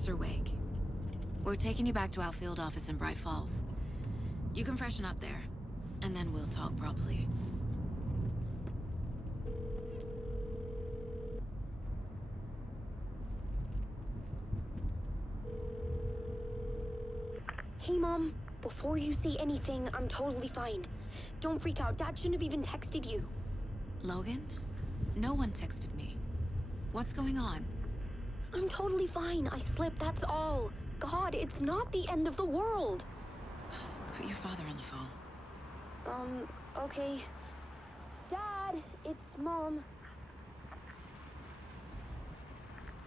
Mr. Wake, we're taking you back to our field office in Bright Falls. You can freshen up there, and then we'll talk properly. Hey, Mom. Before you say anything, I'm totally fine. Don't freak out. Dad shouldn't have even texted you. Logan? No one texted me. What's going on? I'm totally fine. I slipped, that's all. God, it's not the end of the world. Put your father on the phone. Okay. Dad, it's Mom.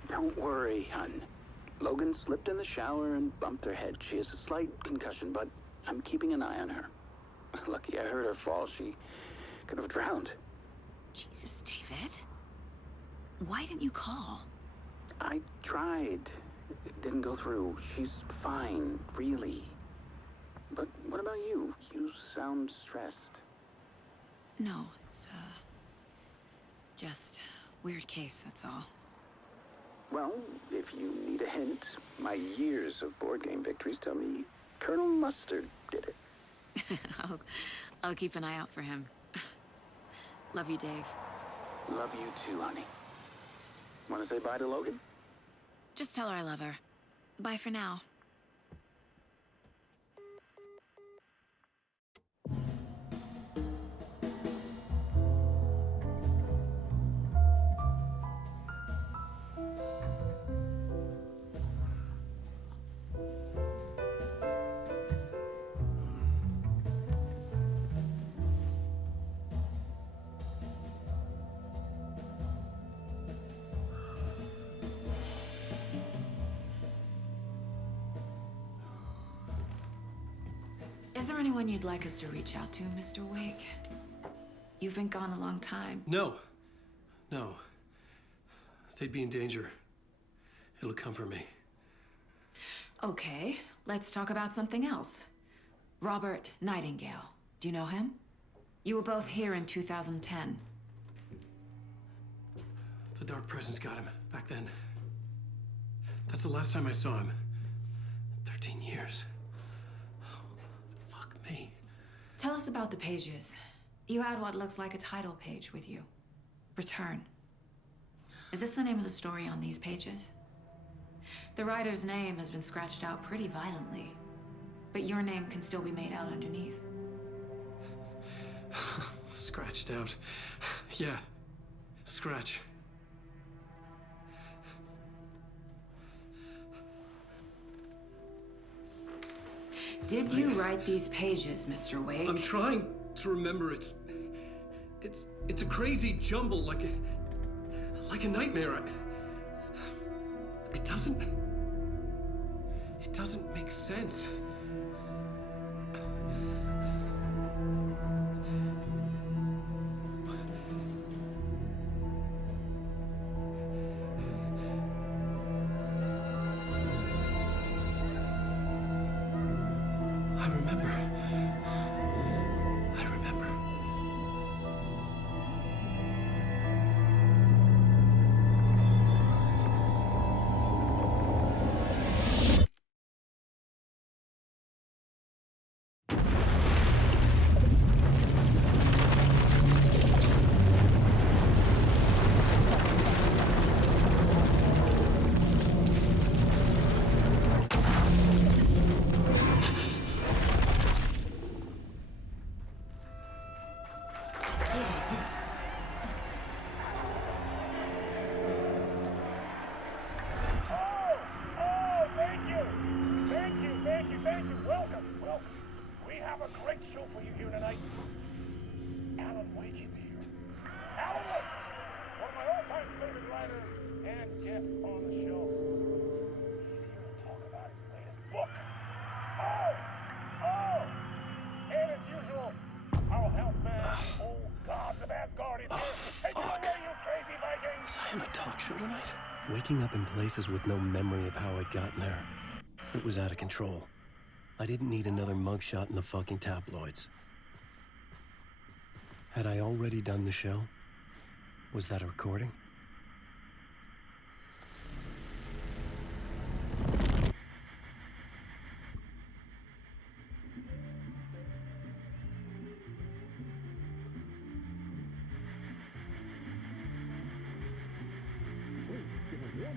Don't worry, hon. Logan slipped in the shower and bumped her head. She has a slight concussion, but I'm keeping an eye on her. Lucky I heard her fall. She could have drowned. Jesus, David. Why didn't you call? I tried. It didn't go through. She's fine, really. But what about you? You sound stressed. No, it's, just weird case, that's all. Well, if you need a hint, my years of board game victories tell me Colonel Mustard did it. I'll keep an eye out for him. Love you, Dave. Love you too, honey. Want to say bye to Logan? Just tell her I love her. Bye for now. Is there anyone you'd like us to reach out to, Mr. Wake? You've been gone a long time. No. No. They'd be in danger. It'll come for me. Okay, let's talk about something else. Robert Nightingale. Do you know him? You were both here in 2010. The Dark Presence got him back then. That's the last time I saw him. 13 years. Fuck me. Tell us about the pages. You had what looks like a title page with you. Return. Is this the name of the story on these pages? The writer's name has been scratched out pretty violently, but your name can still be made out underneath. Scratched out. Yeah. Scratch. Did you write these pages, Mr. Wake? I'm trying to remember. It's a crazy jumble, like a nightmare. It doesn't make sense. I remember. Waking up in places with no memory of how I'd gotten there. It was out of control. I didn't need another mugshot in the fucking tabloids. Had I already done the show? Was that a recording?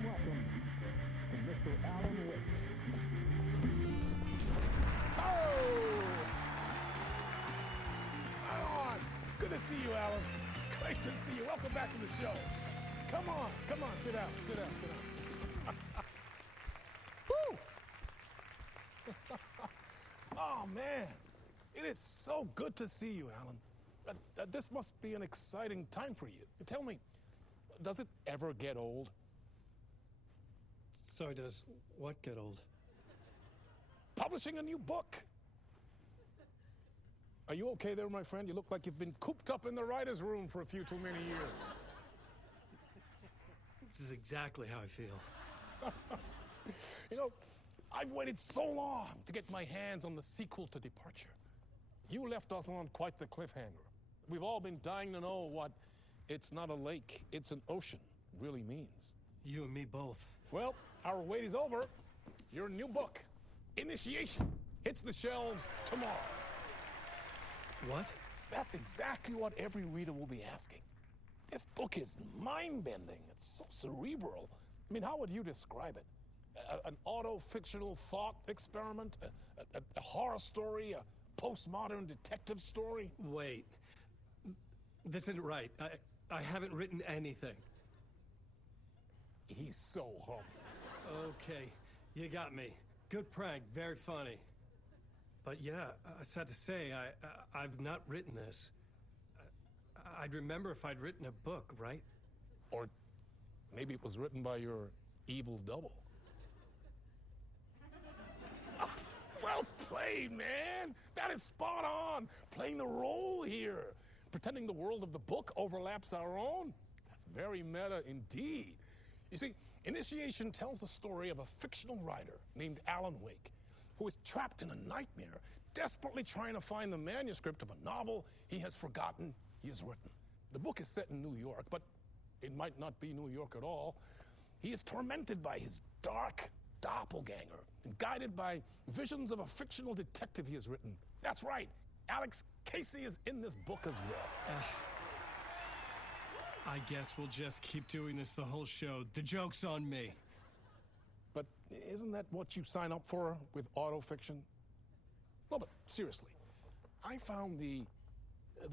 welcome to Mr. Alan Wake. Oh! Right on. Good to see you, Alan. Great to see you. Welcome back to the show. Come on, sit down, sit down, sit down. Woo! Oh, man. It is so good to see you, Alan. This must be an exciting time for you. Tell me, does it ever get old? Sorry, does what get old? Publishing a new book. Are you okay there, my friend? You look like you've been cooped up in the writer's room for a few too many years. This is exactly how I feel. You know, I've waited so long to get my hands on the sequel to Departure. You left us on quite the cliffhanger. We've all been dying to know what "it's not a lake, it's an ocean" really means. You and me both. Well, our wait is over. Your new book, Initiation, hits the shelves tomorrow. What? That's exactly what every reader will be asking. This book is mind-bending. It's so cerebral. I mean, how would you describe it? An auto-fictional thought experiment? A horror story? A postmodern detective story? Wait. This isn't right. I haven't written anything. He's so humble. Okay, you got me. Good prank, very funny. But yeah, sad to say, I've not written this. I'd remember if I'd written a book, right? Or maybe it was written by your evil double. Well played, man. That is spot on. Playing the role here. Pretending the world of the book overlaps our own. That's very meta indeed. You see, Initiation tells the story of a fictional writer named Alan Wake, who is trapped in a nightmare, desperately trying to find the manuscript of a novel he has forgotten he has written. The book is set in New York, but it might not be New York at all. He is tormented by his dark doppelganger and guided by visions of a fictional detective he has written. That's right, Alex Casey is in this book as well. I guess we'll just keep doing this the whole show. The joke's on me. But isn't that what you sign up for with autofiction? No, but seriously, I found the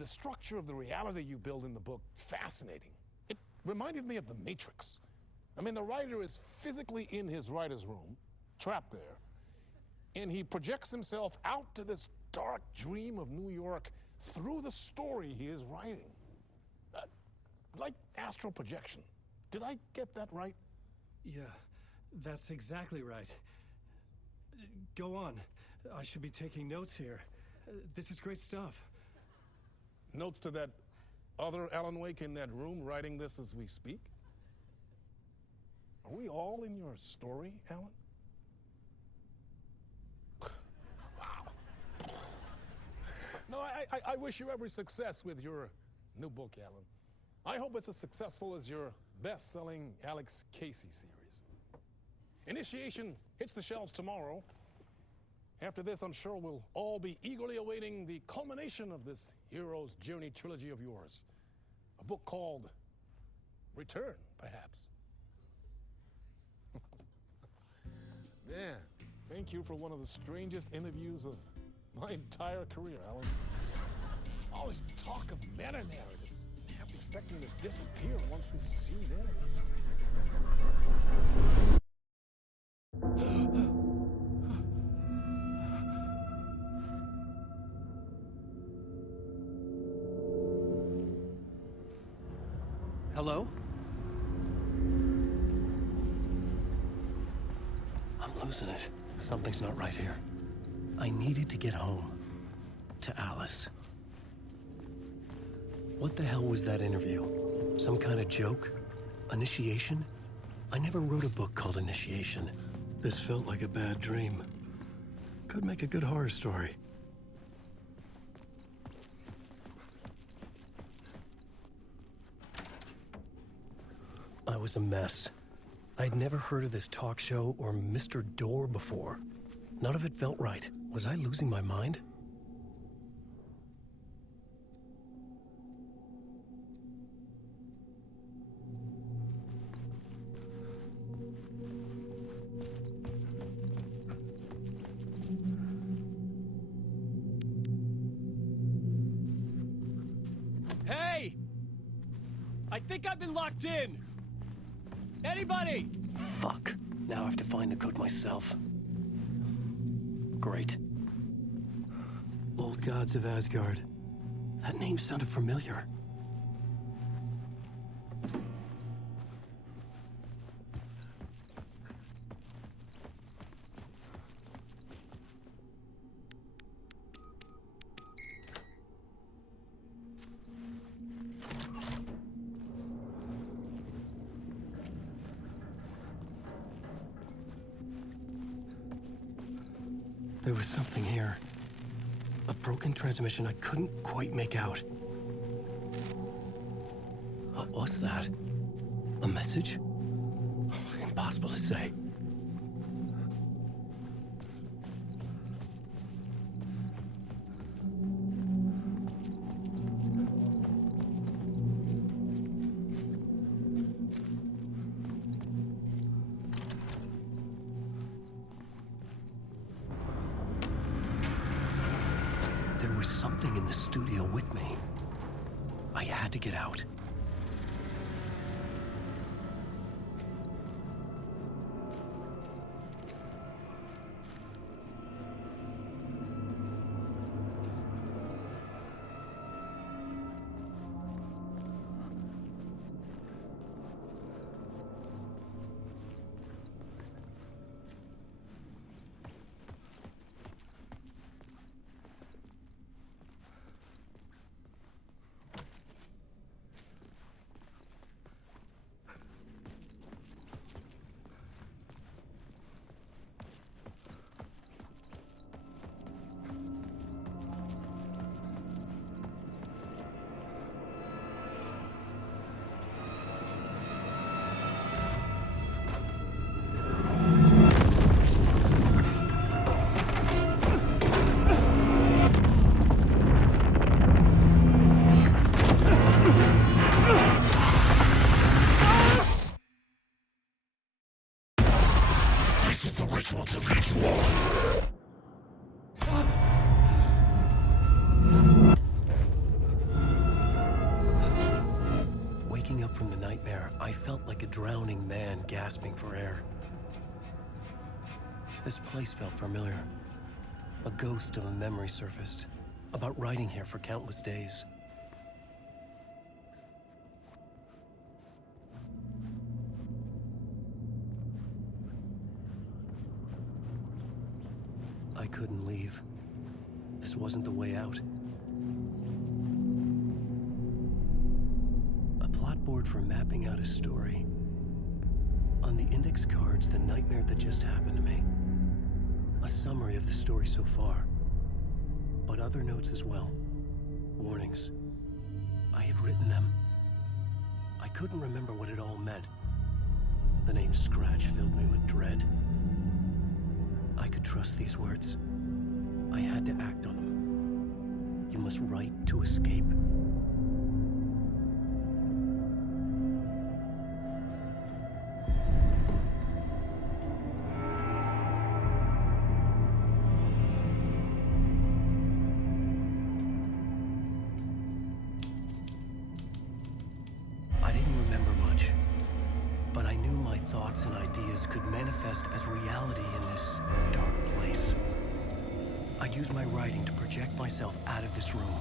structure of the reality you build in the book fascinating. It reminded me of The Matrix. I mean, the writer is physically in his writer's room, trapped there, and he projects himself out to this dark dream of New York through the story he is writing. Like astral projection. Did I get that right? Yeah, that's exactly right. Go on. I should be taking notes here. This is great stuff. Notes to that other Alan Wake in that room writing this as we speak? Are we all in your story, Alan? Wow. No, I wish you every success with your new book, Alan. I hope it's as successful as your best-selling Alex Casey series. Initiation hits the shelves tomorrow. After this, I'm sure we'll all be eagerly awaiting the culmination of this hero's journey trilogy of yours. A book called Return, perhaps. Man, thank you for one of the strangest interviews of my entire career, Alan. All this talk of meta-narratives. I'm expecting to disappear once this scene ends. Hello? I'm losing it. Something's not right here. I needed to get home. To Alice. What the hell was that interview? Some kind of joke? Initiation? I never wrote a book called Initiation. This felt like a bad dream. Could make a good horror story. I was a mess. I'd never heard of this talk show or Mr. Door before. None of it felt right. Was I losing my mind? think I've been locked in! Anybody? Fuck. Now I have to find the code myself. Great. Old Gods of Asgard. That name sounded familiar. There was something here. A broken transmission I couldn't quite make out. What was that? A message? Impossible to say. There was something in the studio with me. I had to get out. Waking up from the nightmare, I felt like a drowning man gasping for air. This place felt familiar. A ghost of a memory surfaced, about riding here for countless days. I couldn't leave. This wasn't the way out. A plot board for mapping out a story. On the index cards, the nightmare that just happened to me. A summary of the story so far. But other notes as well. Warnings. I had written them. I couldn't remember what it all meant. The name Scratch filled me with dread. I could trust these words. I had to act on them. You must write to escape. I didn't remember much, but I knew my thoughts and ideas could manifest as reality in this dark place. I'd use my writing to project myself out of this room,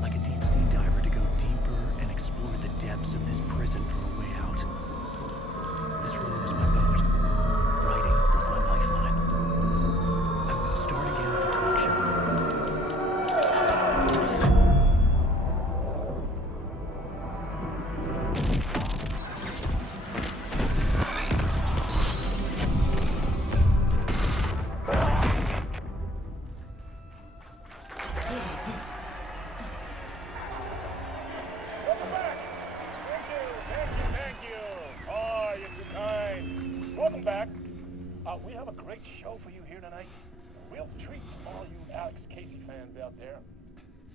like a deep-sea diver to go deeper and explore the depths of this prison for a way out. This room was my boat. Writing was my lifeline. I would start again at the talk show. Welcome back. We have a great show for you here tonight. Real treat for all you Alex Casey fans out there.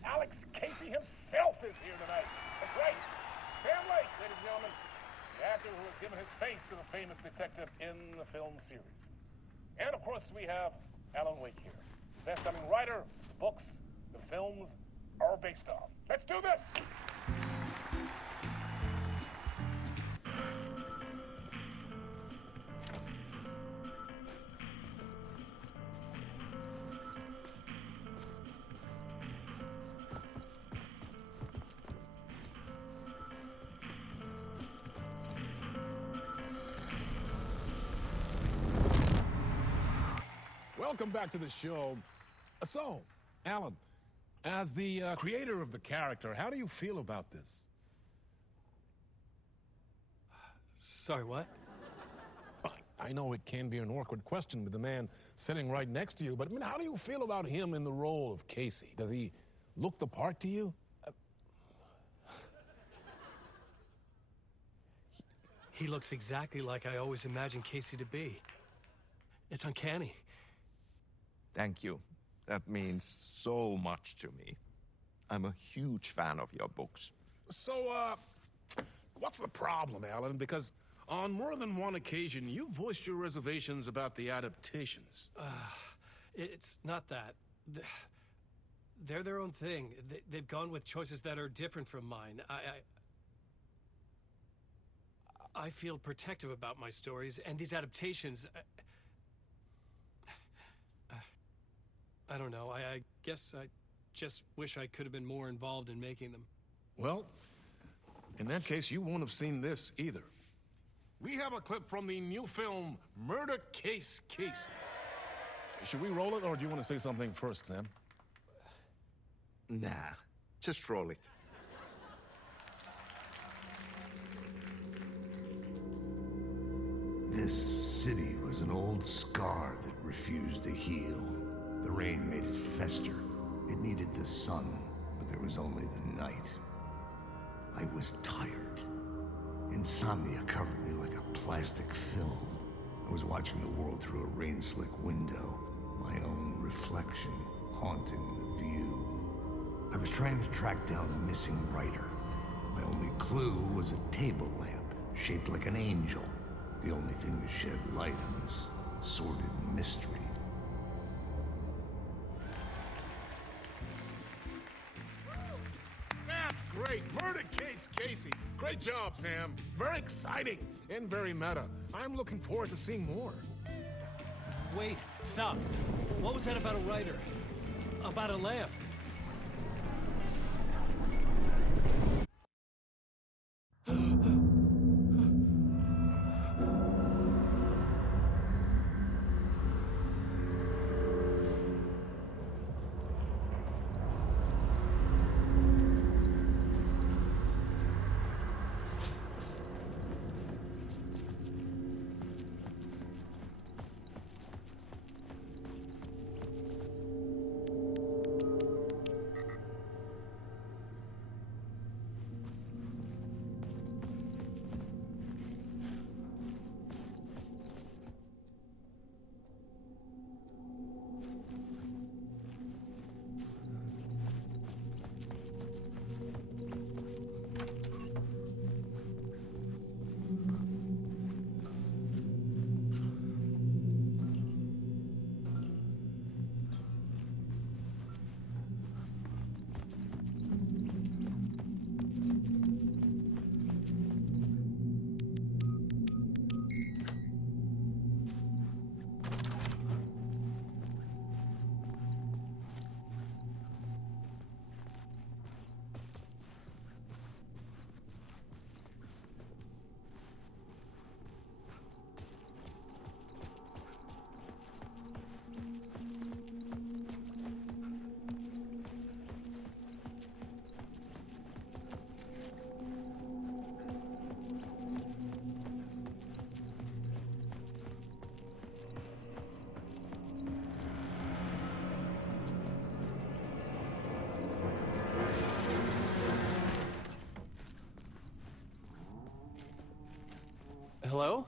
Alex Casey himself is here tonight. That's right. Sam Lake, ladies and gentlemen, the actor who has given his face to the famous detective in the film series. And of course, we have Alan Wake here, best-selling writer, the books, the films are based on. Let's do this! Welcome back to the show. So, Alan, as the creator of the character, how do you feel about this? Sorry, what? I know it can be an awkward question with the man sitting right next to you, but I mean, how do you feel about him in the role of Casey? Does he look the part to you? He looks exactly like I always imagined Casey to be. It's uncanny. Thank you. That means so much to me. I'm a huge fan of your books. So, what's the problem, Alan? Because on more than one occasion, you voiced your reservations about the adaptations. It's not that. They're their own thing. They've gone with choices that are different from mine. I feel protective about my stories, and these adaptations... I don't know. I guess I just wish I could have been more involved in making them. Well, in that case, you won't have seen this either. We have a clip from the new film, Murder Case Casey. Should we roll it, or do you want to say something first, Sam? Nah, just roll it. This city was an old scar that refused to heal. The rain made it fester. It needed the sun, but there was only the night. I was tired. Insomnia covered me like a plastic film. I was watching the world through a rain-slick window, my own reflection haunting the view. I was trying to track down a missing writer. My only clue was a table lamp, shaped like an angel. The only thing to shed light on this sordid mystery. That's great. Murder Case Casey. Great job, Sam. Very exciting and very meta. I'm looking forward to seeing more. Wait, stop. What was that about a writer? About a lamp? Hello?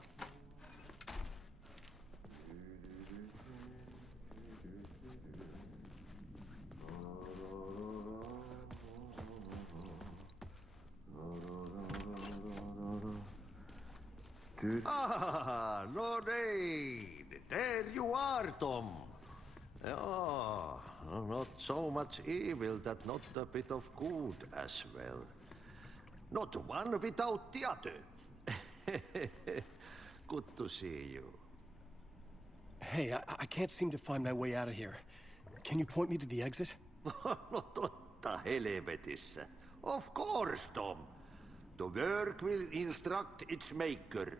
Ah, Lorraine! There you are, Tom. Oh, not so much evil that not a bit of good as well. Not one without the other. Good to see you. Hey, I can't seem to find my way out of here. Can you point me to the exit? No totta helvetissä. Of course, Tom. The work will instruct its maker.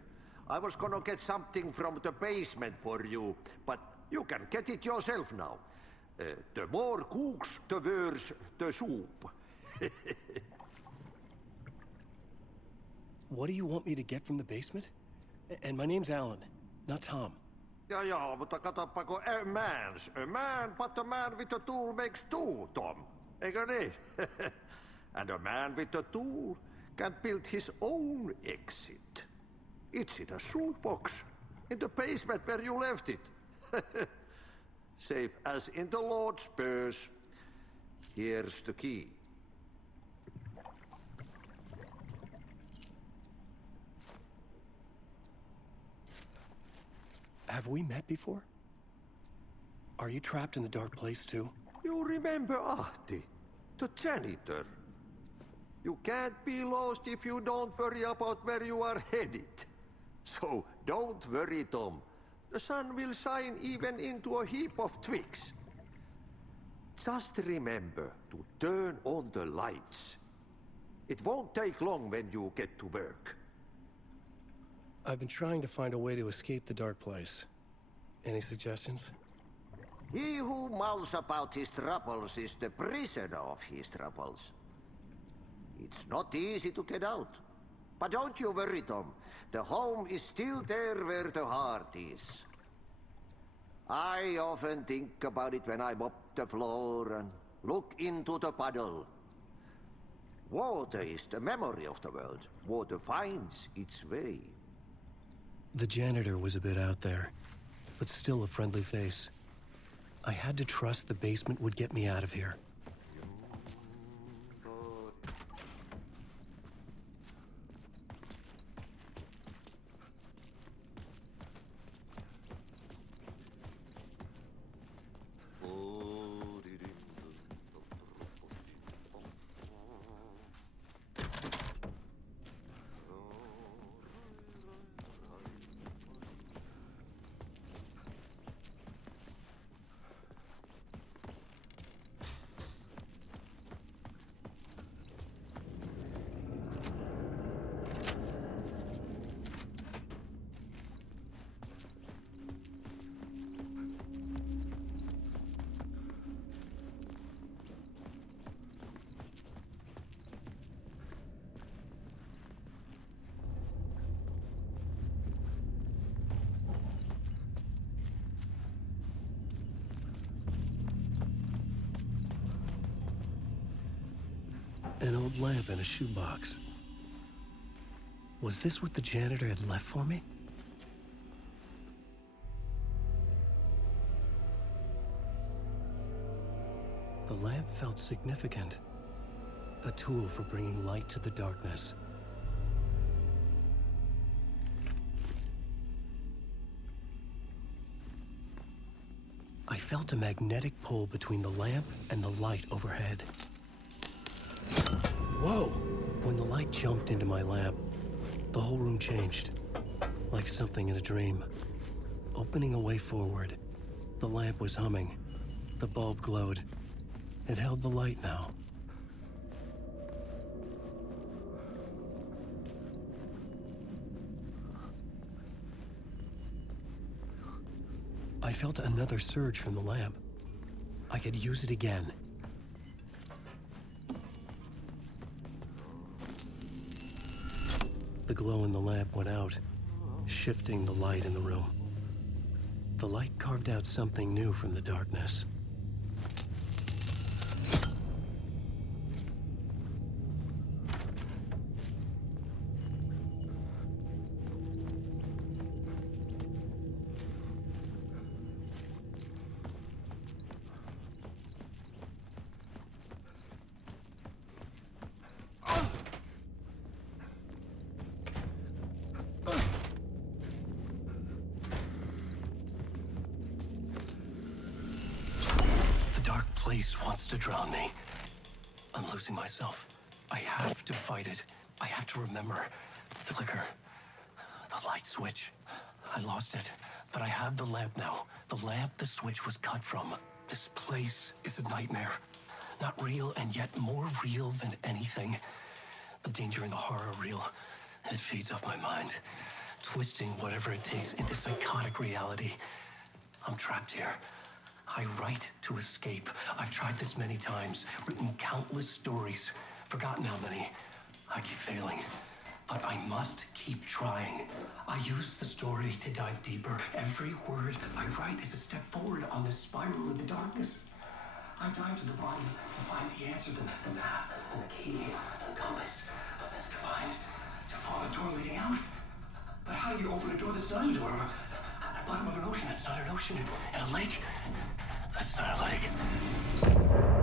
I was gonna get something from the basement for you, but You can get it yourself now. The more cooks, the worse the soup. What do you want me to get from the basement? And my name's Alan, not Tom. Ja, mutta katoppa kun a man, but a man with a tool makes two, Tom. Eikö niin? And a man with a tool can build his own exit. It's in a shoebox, in the basement where you left it. Safe as in the Lord's purse. Here's the key. Have we met before? Are you trapped in the dark place too? You remember Ahti, the janitor. You can't be lost if you don't worry about where you are headed. So don't worry, Tom. The sun will shine even into a heap of twigs. Just remember to turn on the lights. It won't take long when you get to work. I've been trying to find a way to escape the dark place. Any suggestions? He who mouths about his troubles is the prisoner of his troubles. It's not easy to get out. But don't you worry, Tom. The home is still there where the heart is. I often think about it when I mop the floor and look into the puddle. Water is the memory of the world. Water finds its way. The janitor was a bit out there, but still a friendly face. I had to trust the basement would get me out of here. An old lamp in a shoebox. Was this what the janitor had left for me? The lamp felt significant. A tool for bringing light to the darkness. I felt a magnetic pull between the lamp and the light overhead. Whoa! When the light jumped into my lamp, the whole room changed. Like something in a dream. Opening a way forward, the lamp was humming. The bulb glowed. It held the light now. I felt another surge from the lamp. I could use it again. The glow in the lamp went out, shifting the light in the room. The light carved out something new from the darkness. Place wants to drown me. I'm losing myself. I have to fight it. I have to remember. The clicker. The light switch. I lost it. But I have the lamp now. The lamp the switch was cut from. This place is a nightmare. Not real, and yet more real than anything. The danger and the horror are real. It feeds off my mind. Twisting whatever it takes into psychotic reality. I'm trapped here. I write to escape. I've tried this many times, written countless stories, forgotten how many. I keep failing, but I must keep trying. I use the story to dive deeper. Every word I write is a step forward on this spiral in the darkness. I dive to the bottom to find the answer, the map, and the key, and the compass. It's combined to form a door leading out. But how do you open a door that's not a door? At the bottom of an ocean that's not an ocean. And a lake that's not a lake.